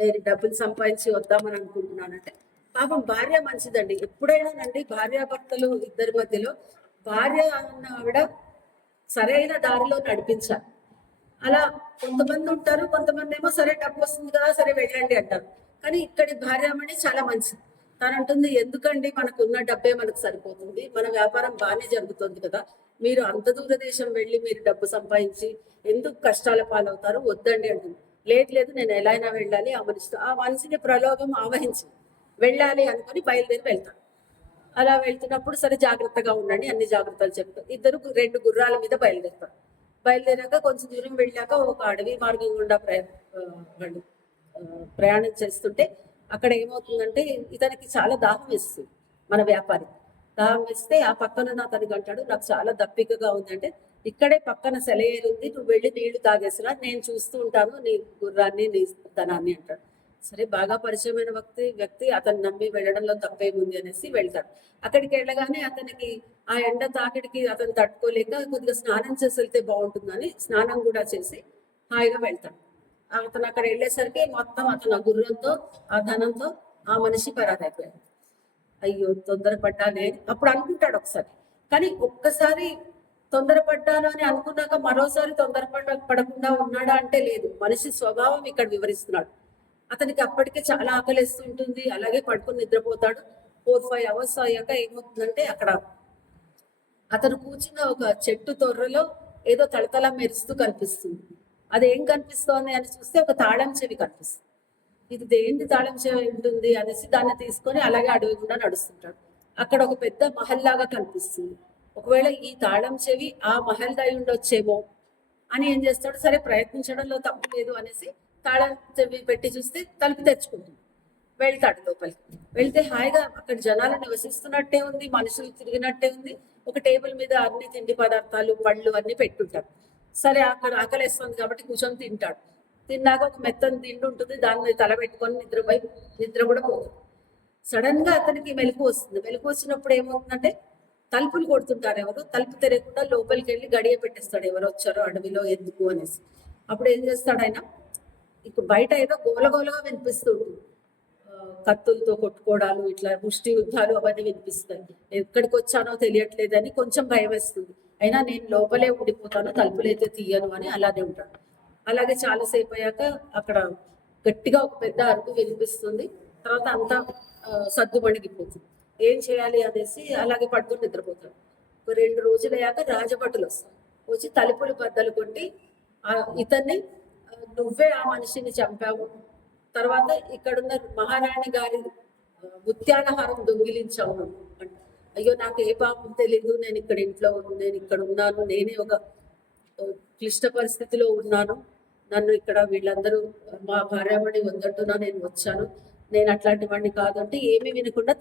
నేను డబ్బులు సంపాదించి వద్దామని అనుకుంటున్నానంటే పాపం భార్య మంచిదండి. ఎప్పుడైనానండి భార్యాభర్తలు ఇద్దరి మధ్యలో భార్య అన్న ఆవిడ సరైన దారిలో నడిపించాలి. అలా కొంతమంది ఉంటారు, కొంతమంది ఏమో సరే డబ్బు వస్తుంది కదా సరే వెళ్ళండి అంటారు. కానీ ఇక్కడి భార్యామణి చాలా మంచిది. తనంటుంది, ఎందుకండి మనకున్న డబ్బే మనకు సరిపోతుంది, మన వ్యాపారం బాగానే జరుగుతుంది కదా, మీరు అంత దూర దేశం వెళ్ళి మీరు డబ్బు సంపాదించి ఎందుకు కష్టాల పాలవుతారు, వద్దండి అంటుంది. లేదు లేదు నేను ఎలా అయినా వెళ్ళాలి, ఆ మనిషిని ప్రలోభం ఆవహించి వెళ్ళాలి అనుకుని బయలుదేరి వెళ్తాను. అలా వెళ్తున్నప్పుడు సరే జాగ్రత్తగా ఉండండి అన్ని జాగ్రత్తలు చెప్తారు. ఇద్దరు 2 గుర్రాల మీద బయలుదేరుతారు. బయలుదేరాక కొంచెం దూరం వెళ్ళాక ఒక అడవి మార్గం గుండా వాళ్ళు ప్రయాణం చేస్తుంటే అక్కడ ఏమవుతుందంటే ఇతనికి చాలా దాహం వేస్తుంది. మన వ్యాపారి దాహం వేస్తే ఆ పక్కన అతనికి అంటాడు, నాకు చాలా దప్పికగా ఉందంటే ఇక్కడే పక్కన సెలయేరు ఉంది, నువ్వు వెళ్ళి నీళ్లు తాగేసిరా, నేను చూస్తూ ఉంటాను నీ గుర్రాన్ని నీ ధనాన్ని అంటాడు. సరే బాగా పరిచయమైన వ్యక్తి అతను నమ్మి వెళ్ళడంలో తప్పేముంది అనేసి వెళ్తాడు. అక్కడికి వెళ్ళగానే అతనికి ఆ ఎండ తాకిడికి అతను తట్టుకోలేక కొద్దిగా స్నానం చేసి వెళ్తే బాగుంటుందని స్నానం కూడా చేసి హాయిగా వెళ్తాడు. అతను అక్కడ వెళ్ళేసరికి మొత్తం అతను ఆ గుర్రంతో ఆ ధనంతో ఆ మనిషి పరారైపోయాడు. అయ్యో తొందరపడ్డానే అప్పుడు అనుకుంటాడు ఒకసారి. కానీ ఒక్కసారి తొందరపడ్డాను అని అనుకున్నాక మరోసారి పడకుండా ఉన్నాడా అంటే లేదు. మనిషి స్వభావం ఇక్కడ వివరిస్తున్నాడు. అతనికి అప్పటికే చాలా ఆకలిస్తూ ఉంటుంది, అలాగే పడుకుని నిద్రపోతాడు. 4-5 అవర్స్ అయ్యాక ఏమవుతుందంటే అక్కడ అతను కూర్చున్న ఒక చెట్టు తొర్రలో ఏదో తళతళ మెరుస్తూ కనిపిస్తుంది. అదేం కనిపిస్తోంది అని చూస్తే ఒక తాళం చెవి కనిపిస్తుంది. ఇది దేంటి తాళం చెవి ఉంటుంది అనేసి దాన్ని తీసుకొని అలాగే అడవి గుండా నడుస్తుంటాడు. అక్కడ ఒక పెద్ద మహల్ లాగా కనిపిస్తుంది. ఒకవేళ ఈ తాళం చెవి ఆ మహల్ దై ఉండొచ్చేమో అని ఏం చేస్తాడు, సరే ప్రయత్నించడంలో తప్పు లేదు అనేసి తాళం చెవి పెట్టి చూస్తే తలుపు తెచ్చుకుంటుంది. వెళ్తాడు లోపలికి. వెళ్తే హాయిగా అక్కడ జనాలు నివసిస్తున్నట్టే ఉంది, మనుషులు తిరిగినట్టే ఉంది. ఒక టేబుల్ మీద అన్ని తిండి పదార్థాలు పళ్ళు అన్ని పెట్టుంటారు. సరే అక్కడ ఆకలిస్తుంది కాబట్టి కూర్చొని తింటాడు. తిన్నాక ఒక మెత్తని తిండి ఉంటుంది, దాన్ని తల పెట్టుకొని నిద్ర కూడా పోతుంది. సడన్ గా అతనికి మెలకు వస్తుంది. మెలకు వచ్చినప్పుడు ఏమవుతుందంటే తలుపులు కొడుతుంటారు ఎవరు, తలుపు తెరయకుండా లోపలికి వెళ్ళి గడియ పెట్టేస్తాడు ఎవరు వచ్చారో అడవిలో ఎందుకు అనేసి. అప్పుడు ఏం చేస్తాడు ఆయన, ఇప్పుడు బయట ఏదో గోలగోలగా వినిపిస్తూ ఉంటుంది. కత్తులతో కొట్టుకోవడాలు, ఇట్లా ముష్టి యుద్ధాలు అవన్నీ వినిపిస్తాయి. ఎక్కడికి వచ్చానో తెలియట్లేదని కొంచెం భయం వేస్తుంది. అయినా నేను లోపలే ఉండిపోతాను, తలుపులైతే తీయను అని అలానే ఉంటాడు. అలాగే చాలాసేపు అయ్యాక అక్కడ గట్టిగా ఒక పెద్ద అరుపు వినిపిస్తుంది. తర్వాత అంతా సద్దుమణిగిపోతుంది. ఏం చేయాలి అనేసి అలాగే పడుకొని నిద్రపోతాడు. 2 రోజులు అయ్యాక రాజభటులు వస్తారు. వచ్చి తలుపులు బద్దలు కొట్టి ఇతన్ని, నువ్వే ఆ మనిషిని చంపావు, తర్వాత ఇక్కడున్న మహారాణి గారి ముత్యాలహారం దొంగిలించావు అంటే, అయ్యో నాకు ఏ పాపం తెలీదు, నేను ఇక్కడ ఉన్నాను, నేనే ఒక క్లిష్ట పరిస్థితిలో ఉన్నాను, నన్ను ఇక్కడ వీళ్ళందరూ మా భార్యామణి వద్దట్టునా నేను వచ్చాను, నేను అట్లాంటి వాడిని కాదంటే ఏమీ వినకుండా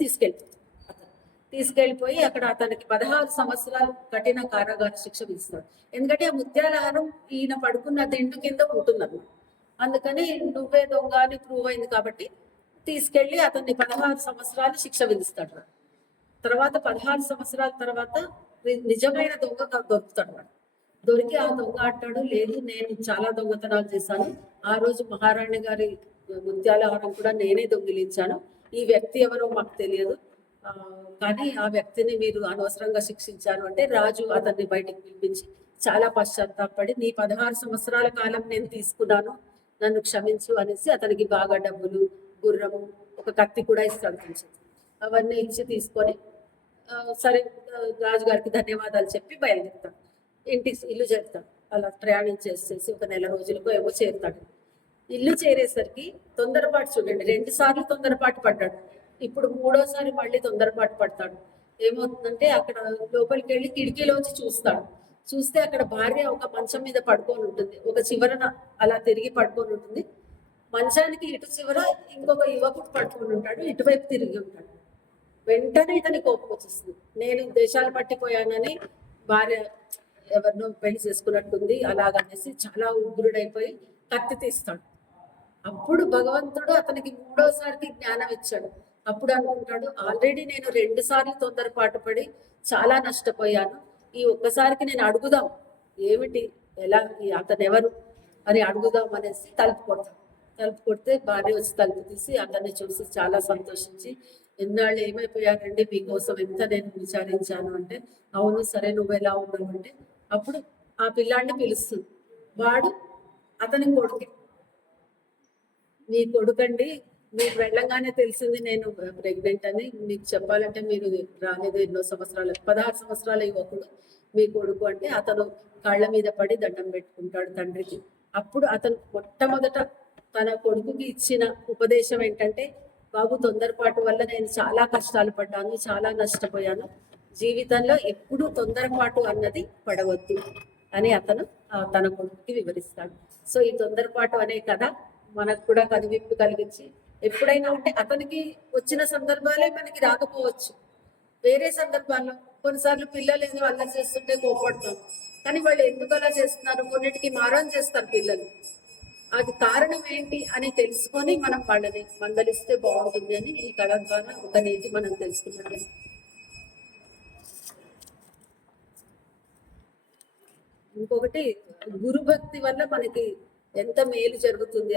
తీసుకెళ్ళిపోయి అక్కడ అతనికి 16 సంవత్సరాలు కఠిన కారాగార శిక్ష విధిస్తాడు. ఎందుకంటే ఆ ముత్యాలహారం ఈయన పడుకున్న దిండు కింద ఉంటున్నారు. అందుకని నువ్వే దొంగ అని ప్రూవ్ అయింది కాబట్టి తీసుకెళ్లి అతన్ని 16 సంవత్సరాలు శిక్ష విధిస్తాడు. తర్వాత 16 సంవత్సరాల తర్వాత నిజమైన దొంగ దొరుకుతాడు. వాడు దొరికి ఆ దొంగ అంటాడు, లేదు నేను చాలా దొంగతనాలు చేశాను, ఆ రోజు మహారాణి గారి ముత్యాలహారం కూడా నేనే దొంగిలించాను, ఈ వ్యక్తి ఎవరో మాకు తెలియదు, కానీ ఆ వ్యక్తిని మీరు అనవసరంగా శిక్షించారు అంటే రాజు అతన్ని బయటకు పిలిపించి చాలా పశ్చాత్తాపడి, నీ 16 సంవత్సరాల కాలం నేను తీసుకున్నాను, నన్ను క్షమించు అనేసి అతనికి బాగా డబ్బులు, గుర్రము, ఒక కత్తి కూడా ఇస్తాడు. అవన్నీ ఇచ్చి తీసుకొని సరే రాజుగారికి ధన్యవాదాలు చెప్పి బయలుదేరుతాడు. ఇల్లు చేరుతాడు. అలా ప్రయాణం చేసేసి ఒక 1 నెల రోజులకు ఏమో చేరుతాడు. ఇల్లు చేరేసరికి తొందరపాటు చూడండి, 2 సార్లు తొందరపాటు పడ్డాడు. ఇప్పుడు 3వసారి మళ్ళీ తొందరపాటు పడతాడు. ఏమవుతుందంటే అక్కడ లోపలికి వెళ్ళి కిటికీలోంచి చూస్తే అక్కడ భార్య ఒక మంచం మీద పడుకొని ఉంటుంది, ఒక చివరన అలా తిరిగి పడుకొని ఉంటుంది. మంచానికి ఇటు చివర ఇంకొక యువకుడు పడుకొని ఉంటాడు, ఇటువైపు తిరిగి ఉంటాడు. వెంటనే ఇతని కోపం వచ్చేస్తుంది. నేను దేశాలు పట్టిపోయానని భార్య ఎవరినో పెళ్లి చేసుకున్నట్టుంది అలాగనేసి చాలా ఉగ్రుడైపోయి కత్తి తీస్తాడు. అప్పుడు భగవంతుడు అతనికి 3వసారికి జ్ఞానం ఇచ్చాడు. అప్పుడు అనుకుంటాడు, ఆల్రెడీ నేను 2 సార్లు తొందరపాటు పడి చాలా నష్టపోయాను, ఈ ఒక్కసారికి నేను అడుగుదాం, ఏమిటి ఎలా అతను ఎవరు అని అడుగుదాం అనేసి తలుపు కొడతాడు. తలుపు కొడితే భార్య వచ్చి తలుపు తీసి అతన్ని చూసి చాలా సంతోషించి, ఎన్నాళ్ళు ఏమైపోయారండి మీకోసం ఎంత నేను విచారించాను అంటే, అవును సరే నువ్వు ఎలా ఉన్నావు అంటే, అప్పుడు ఆ పిల్లాడిని పిలుస్తుంది. వాడు అతని కొడుకు. మీ కొడుకండి, మీకు వెళ్ళంగానే తెలిసింది నేను ప్రెగ్నెంట్ అని. మీకు చెప్పాలంటే మీరు రాలేదు ఎన్నో సంవత్సరాలు, 16 సంవత్సరాల యువకుడు మీ కొడుకు అంటే అతను కాళ్ళ మీద పడి దండం పెట్టుకుంటాడు తండ్రికి. అప్పుడు అతను మొట్టమొదట తన కొడుకుకి ఇచ్చిన ఉపదేశం ఏంటంటే, బాబు తొందరపాటు వల్ల నేను చాలా కష్టాలు పడ్డాను, చాలా నష్టపోయాను. జీవితంలో ఎప్పుడు తొందరపాటు అన్నది పడవద్దు అని అతను తన కొడుకుకి వివరిస్తాడు. సో ఈ తొందరపాటు అనే కథ మనకు కూడా కనువిప్పు కలిగించి, ఎప్పుడైనా అంటే అతనికి వచ్చిన సందర్భాలే మనకి రాకపోవచ్చు. వేరే సందర్భాల్లో కొన్నిసార్లు పిల్లలు ఏదో అల్లరి చేస్తుంటే కోపడతాం, కానీ వాళ్ళు ఎందుకు అలా చేస్తున్నారు, కొన్నిటికి మారం చేస్తారు పిల్లలు. అది కారణం ఏంటి అని తెలుసుకొని మనం వాళ్ళని మందలిస్తే బాగుంటుంది అని ఈ కథ ద్వారా ఒక నీతి మనం తెలుసుకున్నాం. ఇంకొకటి, గురు భక్తి వల్ల మనకి ఎంత మేలు జరుగుతుంది